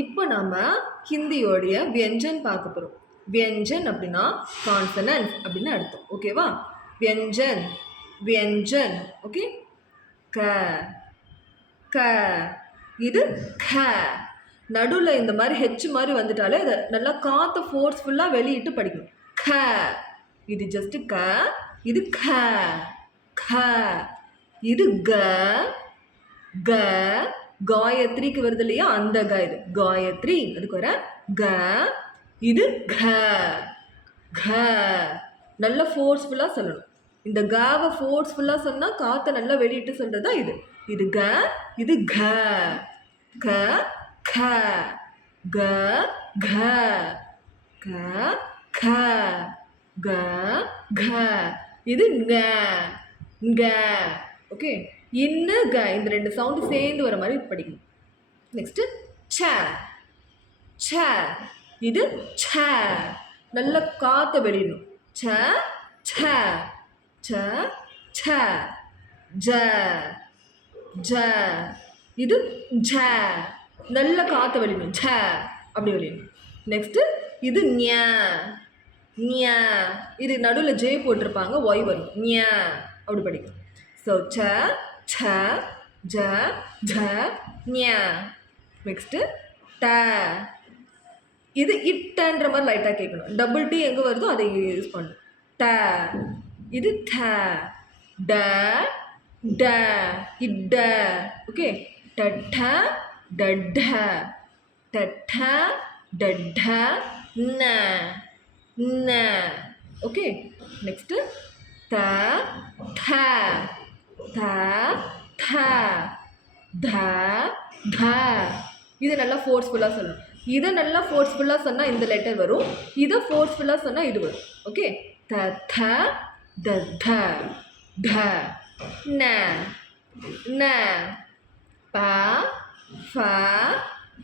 இப்போ நம்ம ஹிந்தியோடைய வியஞ்சன் பார்க்க போகிறோம். வியஞ்சன் அப்படின்னா கான்சனன்ட் அப்படின்னு அர்த்தம். ஓகேவா? வியஞ்சன் வியஞ்சன். ஓகே. க க இது க. நடுவில் இந்த மாதிரி ஹெச் மாதிரி வந்துட்டாலே அதை நல்லா காற்றை ஃபோர்ஸ்ஃபுல்லாக வெளியிட்டு படிக்கணும். க. இது ஜஸ்ட் க. இது க க. இது க க. காயத்ரிக்கு வருது இல்லையா, அந்த க. இது காயத்ரி, அதுக்கு வர க. இது க க. நல்லா ஃபோர்ஸ்ஃபுல்லாக சொல்லணும். இந்த காவை ஃபோர்ஸ்ஃபுல்லாக சொன்னால் காற்றை நல்லா வெளியிட்டு சொல்கிறது தான் இது. இது க. இது க க க க க க க க க. இது க க. ஓகே. இன்னு க, இந்த ரெண்டு சவுண்டு சேர்ந்து வர மாதிரி படிக்கணும். நெக்ஸ்ட்டு ச ச. இது ச. நல்ல காற்றை வெளியிடணும். ச ச ச ச. ஜ ஜ. இது ஜ. நல்ல காற்றை வெளியிடணும். ஜ அப்படி வெளியிடணும். நெக்ஸ்ட்டு இது ஞ ஞ. இது நடுவில் ஜே போட்டிருப்பாங்க, ஒய் வரும். ஞ அப்படி படிக்கணும். ஸோ ச ச ஜ ஜ ஞ. நெக்ஸ்ட்டு ட. இது இட்டன்ற மாதிரி லைட்டாக கேட்கணும். டபுள் டி எங்கே வருதோ அதை யூஸ் பண்ணணும். ட. இது த ட ட. இட்ட. ஓகே. டட்ட டட்ட டட்ட டட்ட ந ந. ஓகே. நெக்ஸ்ட்டு த த த த த த. இது நல்லா ஃபோர்ஸ்ஃபுல்லாக சொல்லணும். இதை நல்லா ஃபோர்ஸ்ஃபுல்லாக சொன்னால் இந்த லெட்டர் வரும். இதை ஃபோர்ஸ்ஃபுல்லாக சொன்னால் இது வரும். ஓகே. த த த த த ந ந. ப ஃப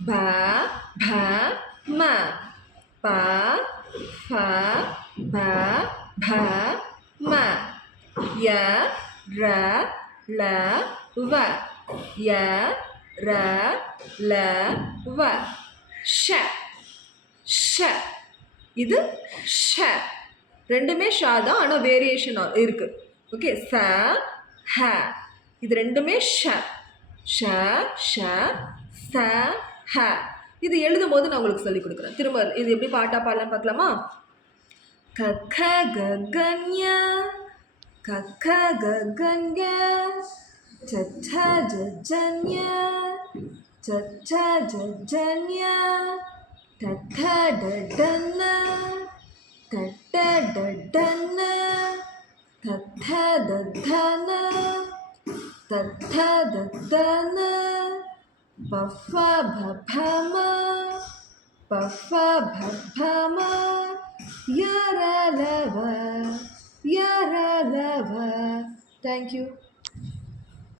ப ப ம. ப ஃப ப ப ம. ய ர ல வ. ய ர ல வ. ஷ ஷ. இது ஷ. ரெண்டுமே ஷா தான், ஆனால் வேரியேஷன் இருக்குது. ஓகே. ச ஹ. இது ரெண்டுமே ஷ ஷ ஷ ச ஹ. இது எழுதும் போது நான் உங்களுக்கு சொல்லிக் கொடுக்குறேன். திரும்ப இது எப்படி பாட்டா பாடலான்னு பார்க்கலாமா? க க க க ஞ க க க க ஞ ச ச ஜ ஜ ஞ ச ச ஜ ஜ ஞ ட ட ட ட ந ட ட ட ட ந த த த த ந த த த த ந. ப ஃப ப ப ம ப ஃப ப ப ம. ய ர ல வ ய ர ல வ. Thank you.